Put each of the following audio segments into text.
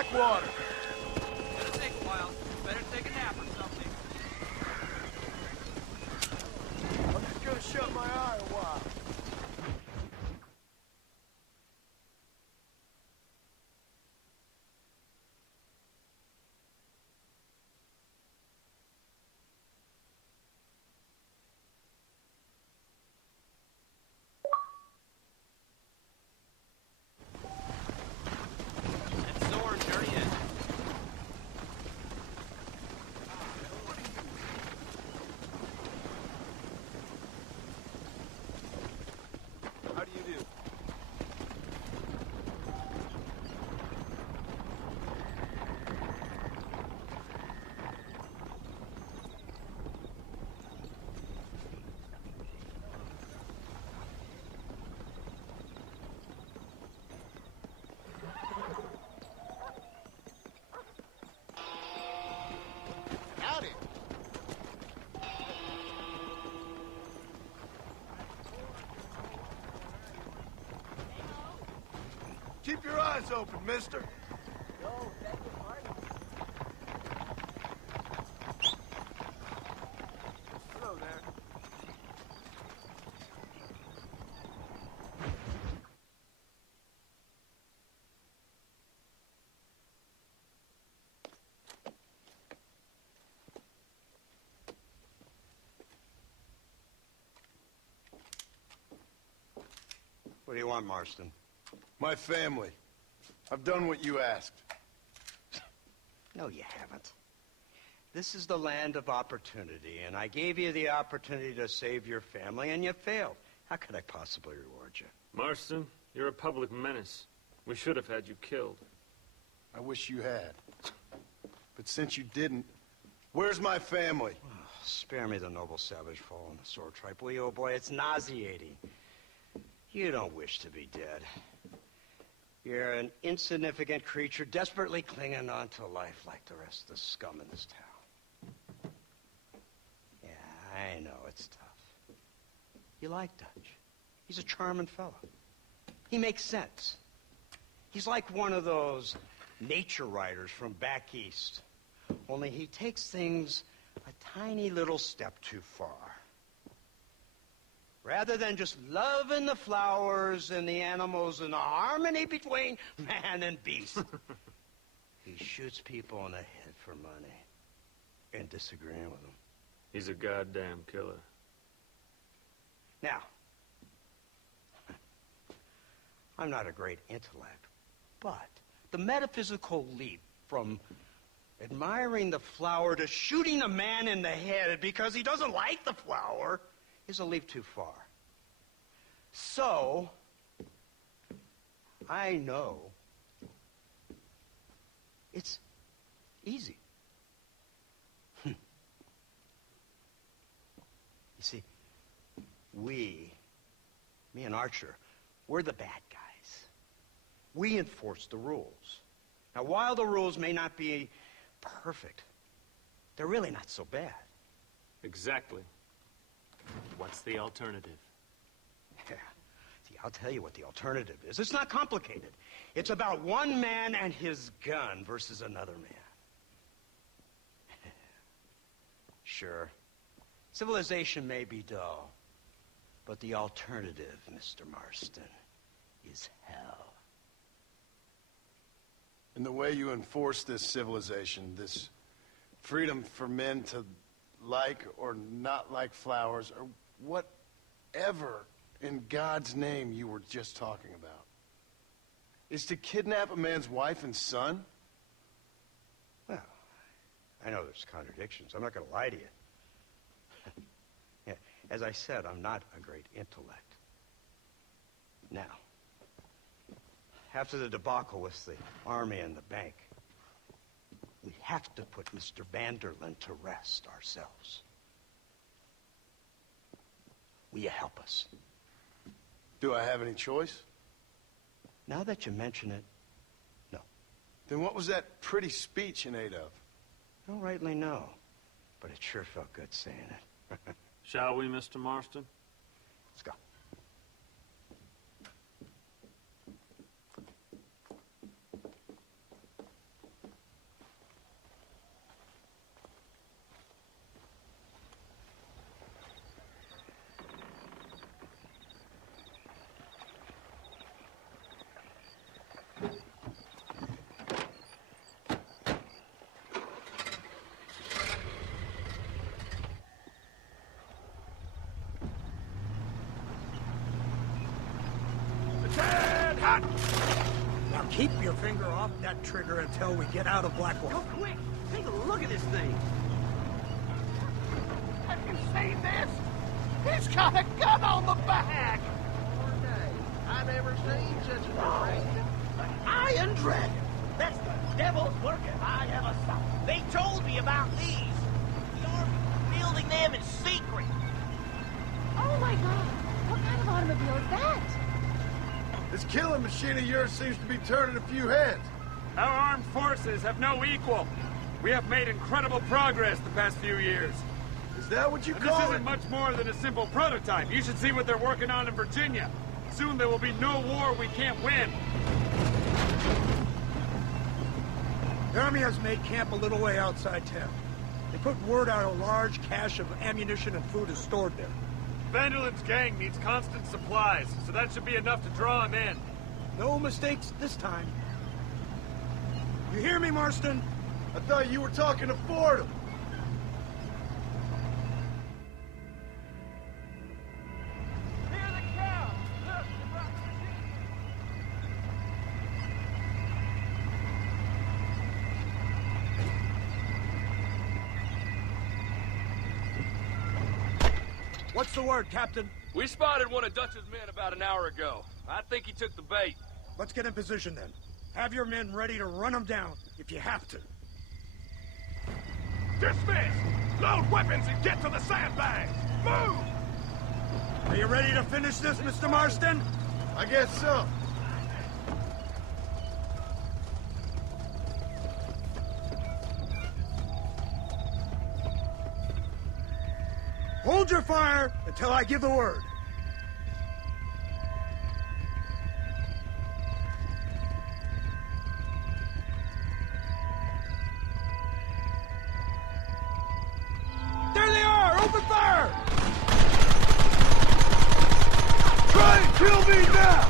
Blackwater! It'll take a while. Better take a nap or something. I'm just gonna shut my eye a while. Keep your eyes open, mister. Hello there. What do you want, Marston? My family. I've done what you asked. No, you haven't. This is the land of opportunity, and I gave you the opportunity to save your family, and you failed. How could I possibly reward you? Marston, you're a public menace. We should have had you killed. I wish you had. But since you didn't, where's my family? Oh, spare me the noble savage fall on the sword tripe, will you, old boy? It's nauseating. You don't wish to be dead. You're an insignificant creature desperately clinging on to life like the rest of the scum in this town. Yeah, I know it's tough. You like Dutch. He's a charming fellow. He makes sense. He's like one of those nature writers from back east. Only he takes things a tiny little step too far. Rather than just loving the flowers and the animals and the harmony between man and beast, he shoots people in the head for money and disagreeing with them. He's a goddamn killer. Now, I'm not a great intellect, but the metaphysical leap from admiring the flower to shooting a man in the head because he doesn't like the flower is a leap too far. So, I know it's easy. You see, me and Archer, we're the bad guys. We enforce the rules. Now, while the rules may not be perfect, they're really not so bad. Exactly. What's the alternative? Yeah. See, I'll tell you what the alternative is. It's not complicated. It's about one man and his gun versus another man. Sure, civilization may be dull, but the alternative, Mr. Marston, is hell. And the way you enforce this civilization, this freedom for men to like or not like flowers, or whatever in God's name you were just talking about, is to kidnap a man's wife and son? Well, I know there's contradictions. I'm not going to lie to you. Yeah, as I said, I'm not a great intellect. Now, after the debacle with the army and the bank, we have to put Mr. Vanderlyn to rest ourselves. Will you help us? Do I have any choice? Now that you mention it, no. Then what was that pretty speech in aid of? I don't rightly know, but it sure felt good saying it. Shall we, Mr. Marston? Let's go. shot! Now keep your finger off that trigger until we get out of Blackwater. Go quick! Take a look at this thing! Have you seen this? He's got a gun on the back! I never seen such a dragon. An iron dragon! That's the devil's working. I have a son. They told me about these. The Army's building them in secret. Oh my god! What kind of automobile is that? This killing machine of yours seems to be turning a few heads. Our armed forces have no equal. We have made incredible progress the past few years. Is that what you And call this it? isn't much more than a simple prototype. You should see what they're working on in Virginia. Soon there will be no war we can't win. The Army has made camp a little way outside town. They put word out a large cache of ammunition and food is stored there. Vanderlyn's gang needs constant supplies, so that should be enough to draw him in. No mistakes this time. You hear me, Marston? I thought you were talking to Fordham. Hear the cow! Look, the rock machine! What's the word, Captain? We spotted one of Dutch's men about an hour ago. I think he took the bait. Let's get in position then. Have your men ready to run them down if you have to. Dismiss! Load weapons and get to the sandbags! Move! Are you ready to finish this, Mr. Marston? I guess so. Hold your fire until I give the word. There they are! Open fire! Try and kill me now!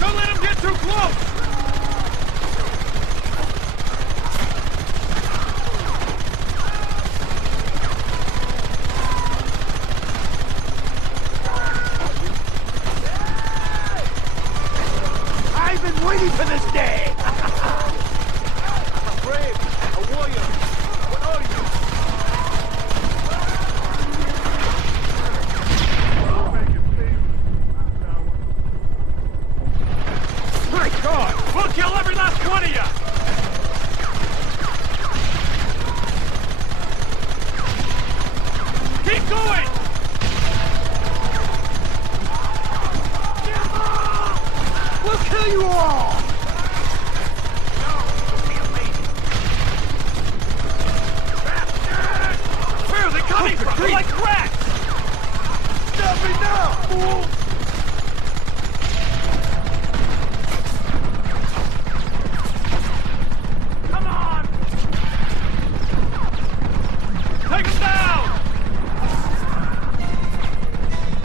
Don't let him get too close! I've been waiting for this day! I'm a brave, a warrior. What are you? My God! We'll kill every last one of you! Keep going! We'll kill you all! Where are they coming from? They're like rats! Stop me now, fool! Come on! Take them down!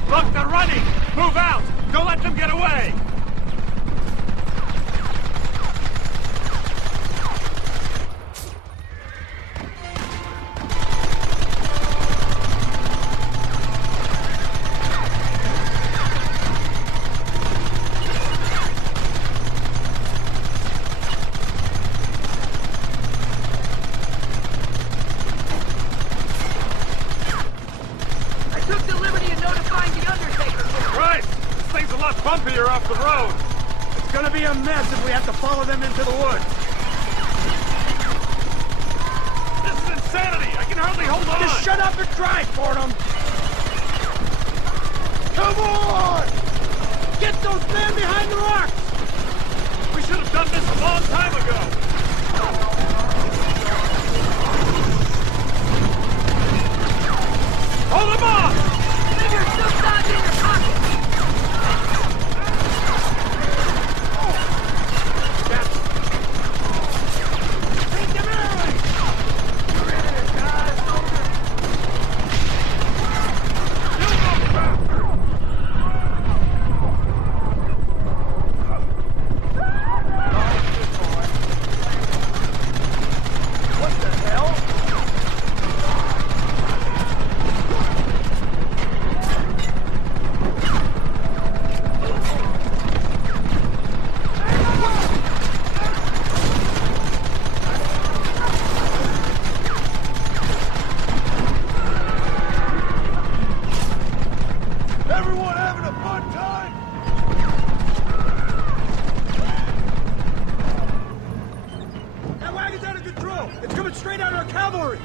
Look, they're running! Move out! Don't let them get away! I took the liberty of notifying the Undertaker. Right! This thing's a lot bumpier off the road! It's gonna be a mess if we have to follow them into the woods. This is insanity! I can hardly hold on! Just shut up and drive, Fordham! Come on! Get those men behind the rocks! We should have done this a long time ago! Hold them off! Leave your stuff down in your pocket! Take them early! What the hell? up on time! That wagon's out of control! It's coming straight at our cavalry!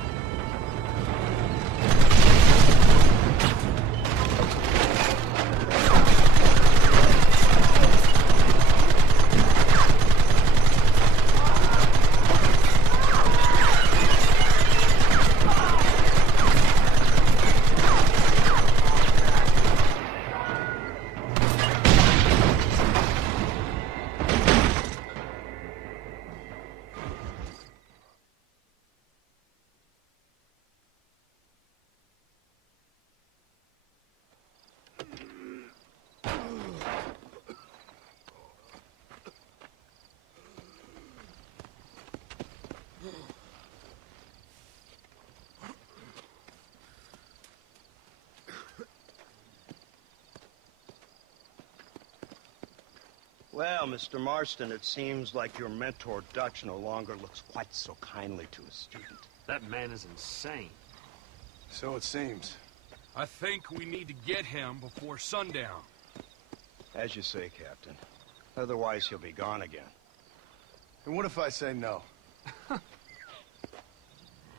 Well, Mr. Marston, it seems like your mentor Dutch no longer looks quite so kindly to his student. That man is insane. So it seems. I think we need to get him before sundown. As you say, Captain. Otherwise, he'll be gone again. And what if I say no?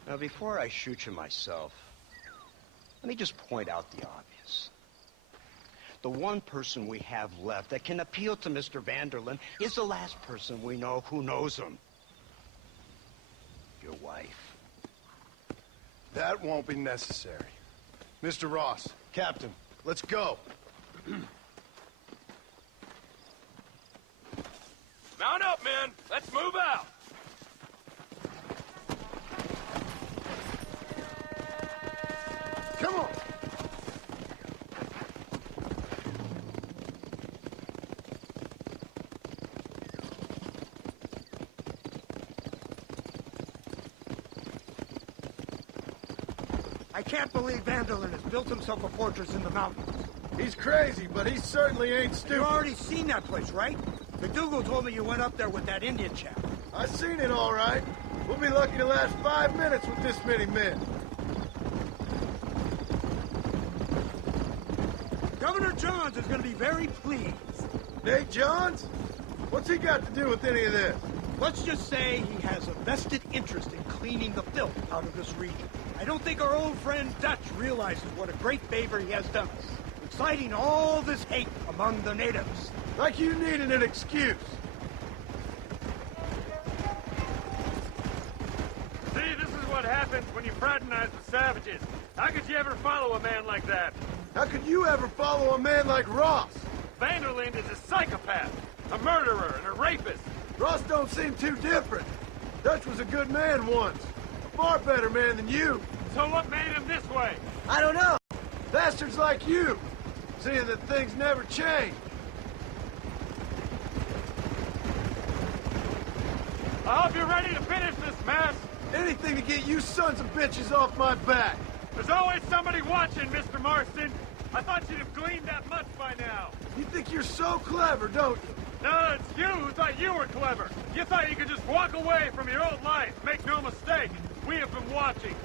Now, before I shoot you myself, let me just point out the obvious. The one person we have left that can appeal to Mr. Vanderlyn is the last person we know who knows him. Your wife. That won't be necessary. Mr. Ross, Captain, let's go. Mount up, men! Let's move out! Come on! I can't believe Vanderlyn has built himself a fortress in the mountains. He's crazy, but he certainly ain't You've stupid. already seen that place, right? McDougal told me you went up there with that Indian chap. I seen it all right. We'll be lucky to last 5 minutes with this many men. Governor Johns is going to be very pleased. Nate Johns? What's he got to do with any of this? Let's just say he has a vested interest in cleaning the filth out of this region. I don't think our old friend Dutch realizes what a great favor he has done us, inciting all this hate among the natives. Like you needed an excuse. See, this is what happens when you fraternize with savages. How could you ever follow a man like that? How could you ever follow a man like Ross? Vanderlyn is a psychopath, a murderer, and a rapist. Ross don't seem too different. Dutch was a good man once. A far better man than you. So what made him this way? I don't know. Bastards like you. Seeing that things never change. I hope you're ready to finish this mess. Anything to get you sons of bitches off my back. There's always somebody watching, Mr. Marston. I thought you'd have gleaned that much by now. You think you're so clever, don't you? No, it's you who thought you were clever. You thought you could just walk away from your old life. Make no mistake, we have been watching.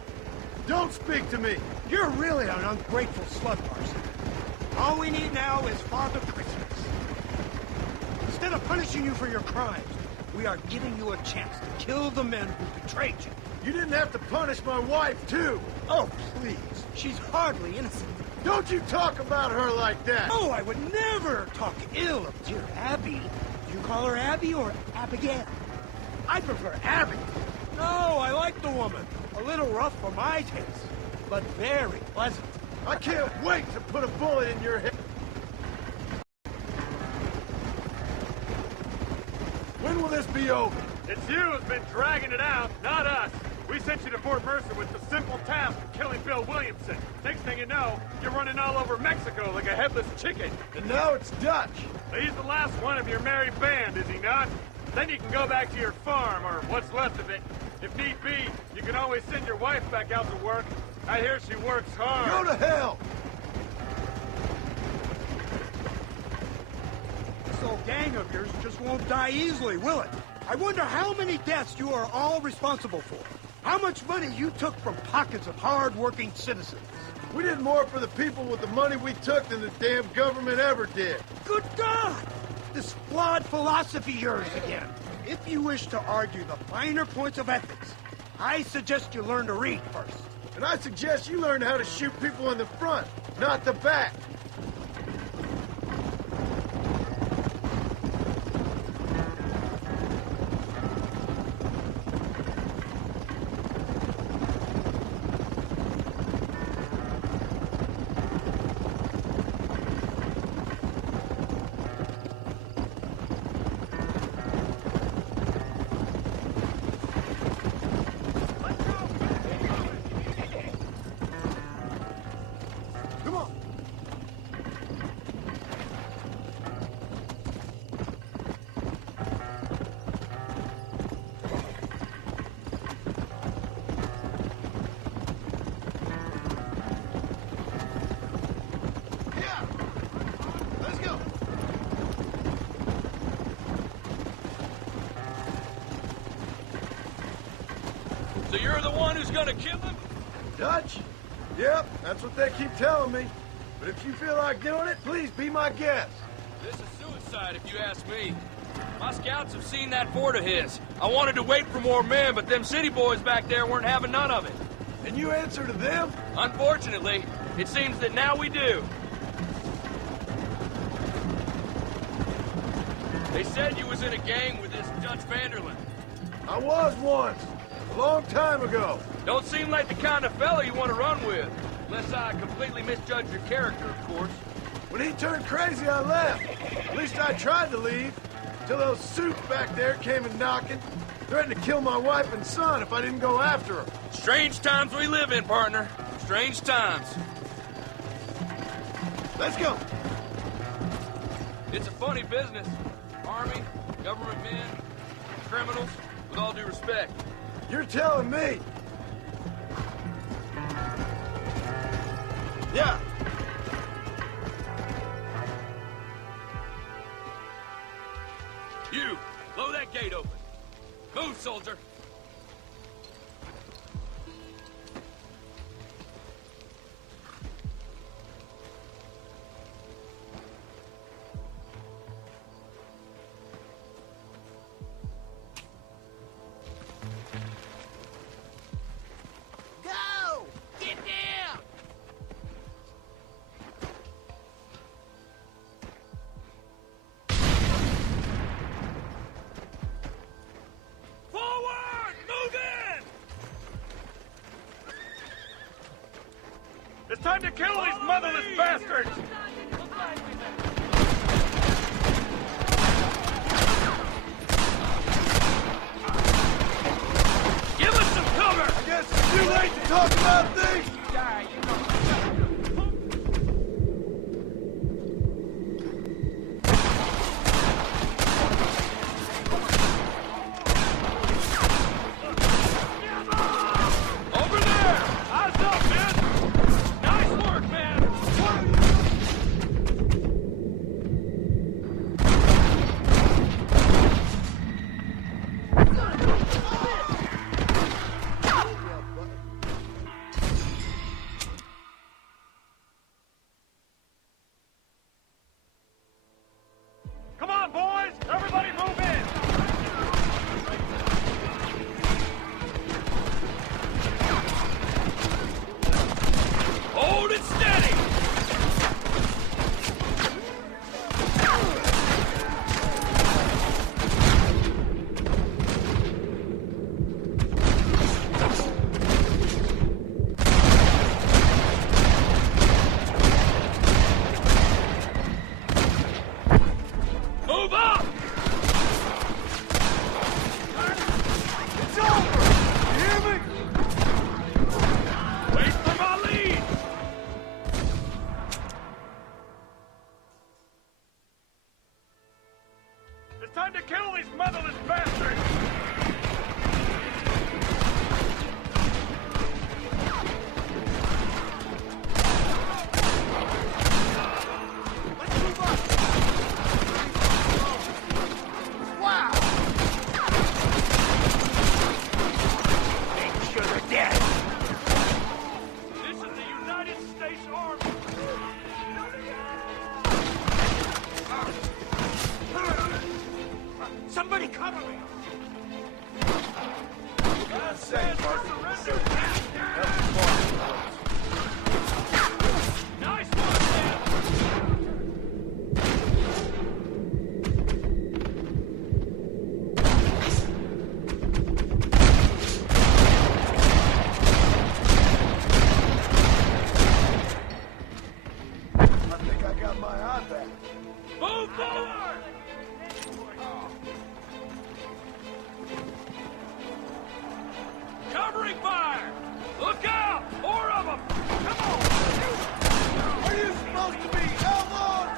Don't speak to me. You're really an ungrateful slut, Marston. All we need now is Father Christmas. Instead of punishing you for your crimes, we are giving you a chance to kill the men who betrayed you. You didn't have to punish my wife, too. Oh, please. She's hardly innocent. Don't you talk about her like that. Oh, I would never talk ill of dear Abby. Do you call her Abby or Abigail? I prefer Abby. No, I like the woman. A little rough for my taste, but very pleasant. I can't wait to put a bullet in your head. When will this be over? It's you who's been dragging it out, not us. We sent you to Fort Mercer with the simple task of killing Bill Williamson. Next thing you know, you're running all over Mexico like a headless chicken. And now it's Dutch. He's the last one of your merry band, is he not? Then you can go back to your farm, or what's left of it. If need be, you can always send your wife back out to work. I hear she works hard. Go to hell! This old gang of yours just won't die easily, will it? I wonder how many deaths you are all responsible for. How much money you took from pockets of hard-working citizens. We did more for the people with the money we took than the damn government ever did. Good God! This flawed philosophy of yours again. If you wish to argue the finer points of ethics, I suggest you learn to read first. And I suggest you learn how to shoot people in the front, not the back. So you're the one who's gonna kill him? Dutch? Yep, that's what they keep telling me. But if you feel like doing it, please be my guest. This is suicide, if you ask me. My scouts have seen that fort of his. I wanted to wait for more men, but them city boys back there weren't having none of it. And you answer to them? Unfortunately, it seems that now we do. They said you was in a gang with this Dutch Vanderlyn. I was once. A long time ago. Don't seem like the kind of fella you want to run with. Unless I completely misjudge your character, of course. When he turned crazy, I left. At least I tried to leave. Till those suits back there came and knocking. Threatened to kill my wife and son if I didn't go after them. Strange times we live in, partner. Strange times. Let's go. It's a funny business. Army, government men, criminals, with all due respect. You're telling me. Yeah. You, blow that gate open. Move, soldier. Go! Get down! Forward! Move in! It's time to kill these motherless bastards! Give us some cover! I guess it's too late to talk about things. Over there! Eyes up, man! Nice work, man! Come on, boys! Everybody move in! Hold it steady! Move up! It's over. You hear me? Wait for my lead! It's time to kill these motherless bastards! Let's move up! Wow! Make sure they're dead. This is the United States cover me! God's sake, Marston. Surrender! Nice one, man! I think I got my eye back. Move forward! Covering fire! Look out! More of them! Come on! Are you supposed to be outlawed?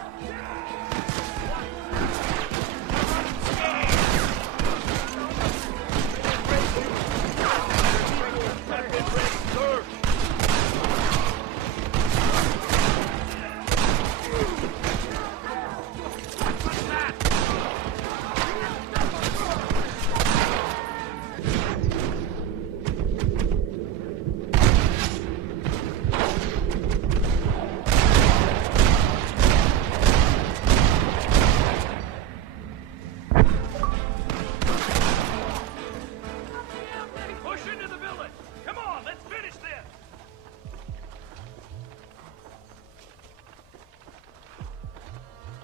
Push into the village! Come on, let's finish this!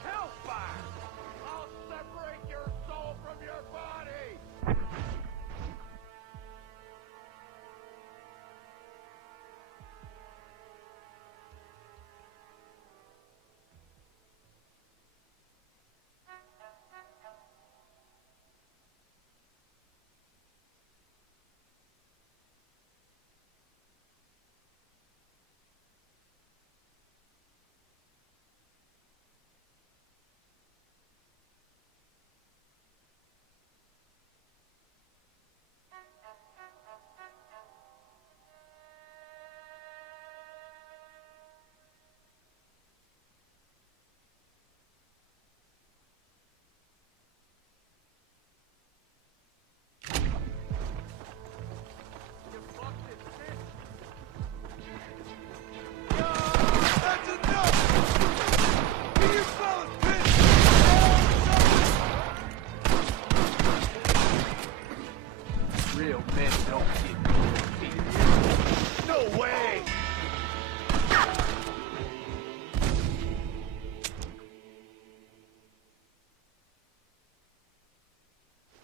Hellfire! I'll separate your soul from your body! That's enough! Be your fellas pissed! Real men don't get defeated. No way!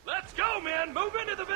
Let's go, men! Move into the village!